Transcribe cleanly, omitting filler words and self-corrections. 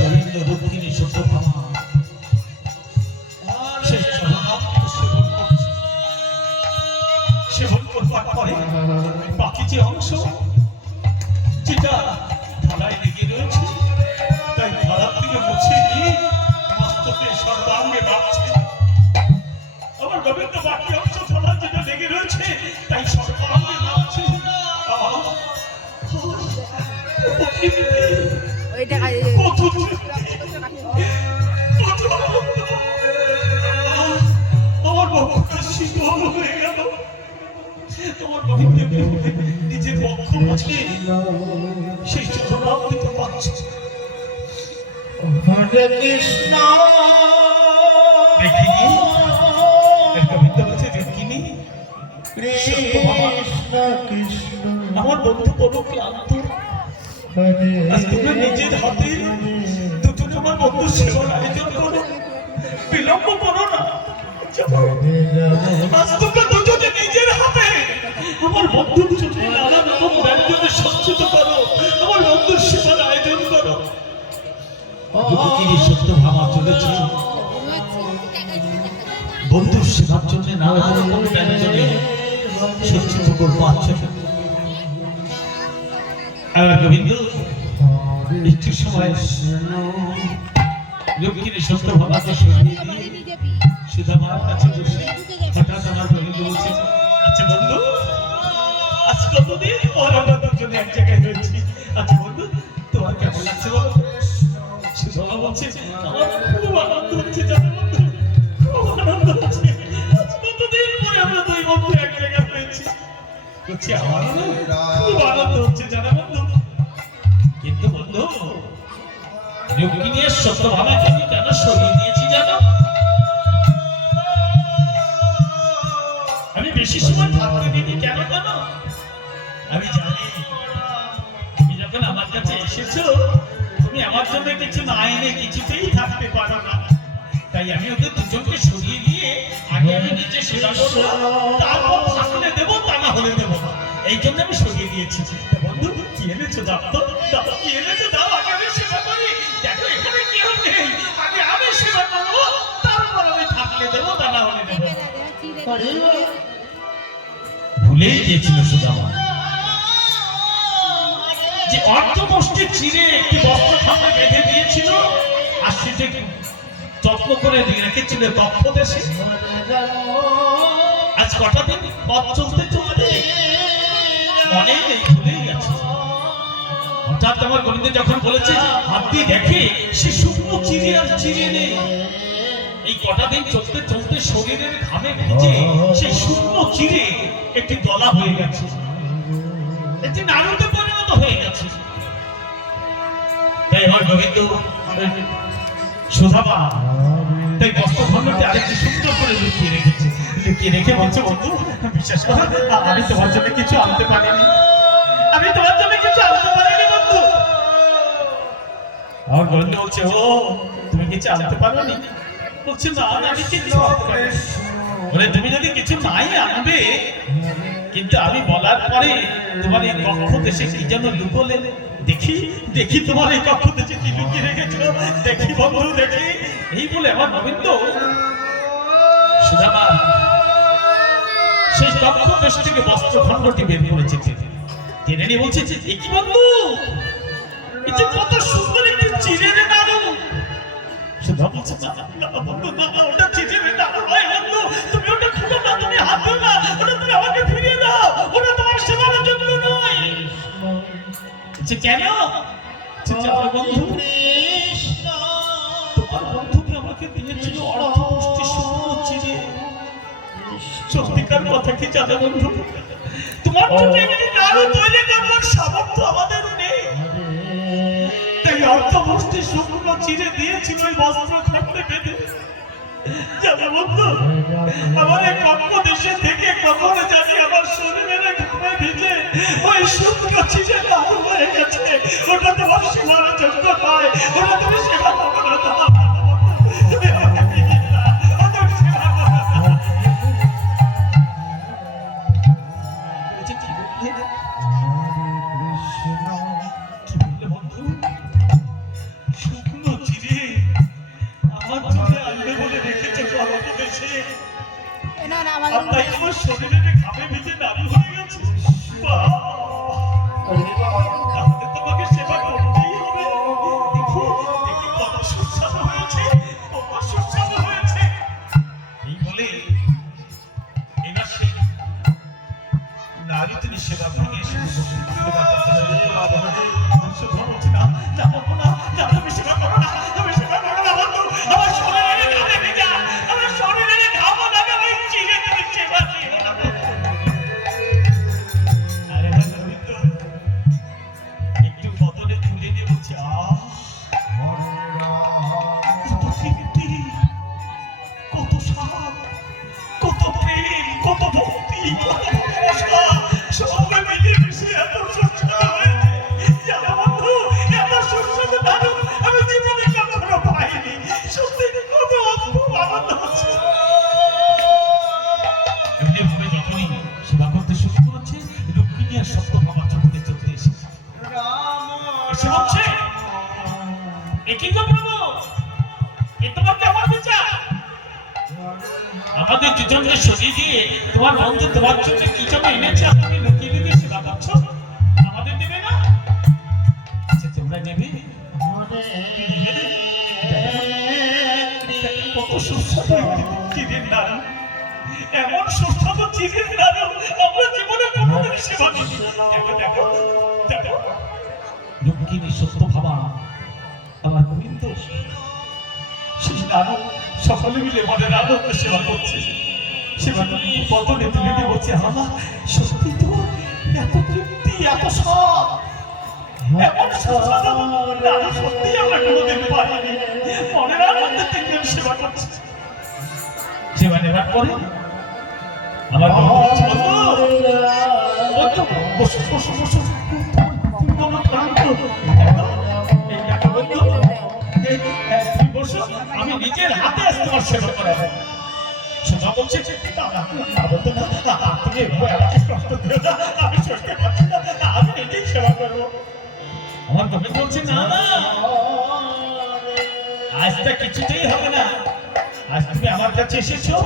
গোবিন্দ রুক্মিণী সত্যভামা সেবন করবার পরে বাকি যে অংশ যেটা থালায় লেগে রয়েছে তাই থালার থেকে মুছে দিয়ে মস্তকে সর্বাঙ্গে বাড়ছে। আমার গোবিন্দ বাকি অংশ থালার যেটা লেগে রয়েছে তাই সর্বাঙ্গে বাড়ছে। আমার বক্ষটা শীতল হয়ে গেল। তোমার গোবিন্দকে নিজের বক্ষ মুছে সেই চরণামৃত পাচ্ছে। হরে কৃষ্ণ গোবিন্দ বলছে রুক্মিণী কৃষ্ণ কৃষ্ণ আমার বন্ধু বড় ক্লান্ত, আজ তোমরা নিজের হাতে দুটো তোমার বন্ধু সেবার আয়োজন করো, বিলম্ব করো না। আজ তোমরা দুজনে নিজের হাতে আমার বন্ধুর জন্য নানা রকম ব্যঞ্জনে সজ্জিত করো, আমার বন্ধুর সেবার আয়োজন করো। রুক্মিণী সত্যভামা চলেছে বন্ধুর সেবার জন্য নানা রকম ব্যঞ্জনে সজ্জিত করবো। আচ্ছা গোবিন্দ একটু সময় রুক্মিণী সত্যভামাকে সরিয়ে দিয়ে সুদামার কাছে বসে হঠাৎ আমার গোবিন্দ বলছে, আচ্ছা বন্ধু আজ কতদিন পর আমরা দুজনে এক জায়গায় হয়েছি, আচ্ছা বন্ধু তোমার কেমন লাগছে বলো? সুদামা বলছে, আমার খুব আনন্দ হচ্ছে জানো বন্ধু, খুব আনন্দ হচ্ছে, আজ কতদিন পরে আমরা দুই বন্ধু এক জায়গায় হয়েছি। বলছে আমার খুব আনন্দ হচ্ছে জানো বন্ধু, কিন্তু বন্ধু রুক্মিণী সত্যভামাকে আমি কেন সরিয়ে দিয়েছি জানো? আমি বেশি সময় থাকতে দিইনি কেন জানো? আমি জানি তুমি যখন আমার কাছে এসেছো তুমি আমার জন্য কিছু না এনে কিছুতেই থাকতে পারো না, তাই আমি ওদের দুজনকে সরিয়ে দিয়ে আগে আমি নিজে সেবা করবো, তারপর থাকলে দেবো, তা না হলে দেবো না, এই জন্য আমি সরিয়ে দিয়েছি। বন্ধু কি এনেছো দাও তো, দাও কি এনেছো দাও, আগে আমি সেবা করি। দেখো এখানে কেউ নেই, আগে আমি সেবা করবো, তারপর আমি থাকলে দেবো, তা না হলে দেবো। ভুলেই গিয়েছিল সুদামা যে অর্ধমুষ্টি চিরে একটি বস্ত্রখানা বেঁধে দিয়েছিল আর সেটাকে যত্ন করে রেখেছিল দক্ষ দেশে। আজ কটা দিন পথ চলতে চলতে মনেই নেই, ভুলেই গেছে। হঠাৎ আমার গোবিন্দ যখন বলেছে হাত দিয়ে দেখে সে শুকনো চিড়ে আর চিড়ে নেই। এই কটা দিন চলতে চলতে শরীরের ঘামে ভিজে সেই শুকনো চিড়ে একটি দলা হয়ে গেছে, একটি নারদে পরিণত হয়ে গেছে। তাই আমার গোবিন্দ সুধামা তাই বস্ত্রখণ্ডটি আরেকটি সুন্দর করে লুকিয়ে রেখেছে, লুকিয়ে রেখে বলছে বন্ধু বিশ্বাস করো আমি তোমার জন্য কিছু আনতে পারিনি, আমি তোমার জন্য কিছু আনতে পারিনি বন্ধু। আমার গোবিন্দ বলছে ও তুমি কিছু আনতে পারোনি? বলছে না আমি কিছু আনতে পারিনি। বলে তুমি যদি কিছু নাই আনবে, কিন্তু আমি বলার পরে তোমার এই কক্ষ দেশে কি যেন লুকোলে, দেখি দেখি তোমার এই কক্ষ দেশে কি লুকিয়ে রেখেছো, দেখি বন্ধু দেখি। এই বলে আমার গোবিন্দ সুদামা সেই কক্ষ দেশ থেকে বস্ত্রখণ্ডটি বের করেছে, টেনে নিয়ে বলছে এ কি বন্ধু, এই যে কত সুন্দর একটি চিড়ে নাড়ু। সুদামা বলছে না বন্ধু না, ওটা চিড়ে নাড়ু নয় বন্ধু, তুমি ওটা খুলো না, তুমি হাত দিও না, ওটা তুমি আমাকে ফিরিয়ে দাও, ওটা তোমার সেবার জন্য নয়। কেন? বন্ধু তোমার বন্ধুকে আমাকে দিয়েছিল অর্ধপুষ্টি শুকনো চিড়ে। সত্যিকার কথা কি জানো বন্ধু, তোমার জন্য একটি নাড়ু তৈরি করবার সামর্থ্য আমাদের নেই, তাই অর্ধপুষ্টি শুকনো চিড়ে দিয়েছিল ওই বস্ত্রখণ্ডে বেঁধে। জানো বন্ধু আমার এই কক্ষ দেশে থেকে কখনো জানি আমার শরীরের ঘামে ভিজে ওই শুকনো চিড়ে নাড়ু হয়ে গেছে, ওটা তোমার সেবার যোগ্য নয়, ওটা তুমি সেবা করো না। শুকনো আর তাই আমার শরীরের ঘামে ভিজে নারী হয়ে গেছে। বাহ! তাহলে তোমাকে সেবা করতেই হবে। দেখি দেখি কত সুস্বাদু হয়েছে, কত সুস্বাদু হয়েছে। এই বলে এবার সেই নারী তিনি সেবা ভেঙে সেবা করতে শুরু বলছি না না বাবু না না, তুমি সেবা করো না, তুমি সেবা করো না বন্ধু। আমার শরীরে ঘামে ভেজা, আমার শরীরে ঘামও লাগে, আমি চিনে তুমি সেবা দিও না। আরে ভাই গোবিন্দ, একটু বদলে তুলে নিয়ে বলছে কত তৃপ্তি, কত স্বাদ, কত প্রেম, কত ভক্তি, কত ভালোবাসা, সবে মিলে মিশে এত সুস্বাদু হয়েছে। জানো বন্ধু, এত সুস্বাদু দারুণ আমি জীবনে কখনো পাইনি। সত্যি কত অদ্ভুত আনন্দ হচ্ছে। এমনি ভাবে যখনই সেবা করতে শুরু করেছে, রুক্মিণী আর সত্যভামা চলতে চলতে এসেছে। এসে বলছে, এ কি গো প্রভু, এ তোমার কেমন বিচার? আমাদের দুজনকে সরিয়ে দিয়ে তোমার বন্ধু তোমার জন্য কি জন্য এনেছে, আপনি লুকিয়ে লুকিয়ে সেবা করছো, আমাদের দেবে না? আচ্ছা তোমরা নেবে? কত সুস্বাদু চিড়ের নাড়ু, এমন সুস্বাদু চিড়ের নাড়ু আমরা জীবনে কোনোদিন সেবা করিনি। দেখো দেখো দেখো, রুক্মিণী সত্যভামা আমার গোবিন্দ সেই নাড়ু সকলে মিলে মনের আনন্দে সেবা করছে। সেবা বদলে তুলে দিয়ে বলছে, আমার সত্যি তো এত তৃপ্তি, এত স্বাদ, এমন সুস্বাদু নাড়ু সত্যি আমরা কোনোদিন পাইনি। মনের আনন্দে তিনি সেবা করছে। সেবা নেবার পরে আমার বন্ধু বন্ধু বসো বসো বসো, কোনো ক্লান্ত এই দেখো বন্ধু, তুমি বসো, আমি নিজের হাতে আজ তোমার সেবা করাবো। সোজা বলছে, তুমি আমাকে কষ্ট দিও না, আমি সইতে পারছি না, আমি নিজেই সেবা করবো। আমার গোবিন্দ বলছে, না না, আজটা কিছুতেই হবে না, আজ তুমি আমার কাছে এসেছো,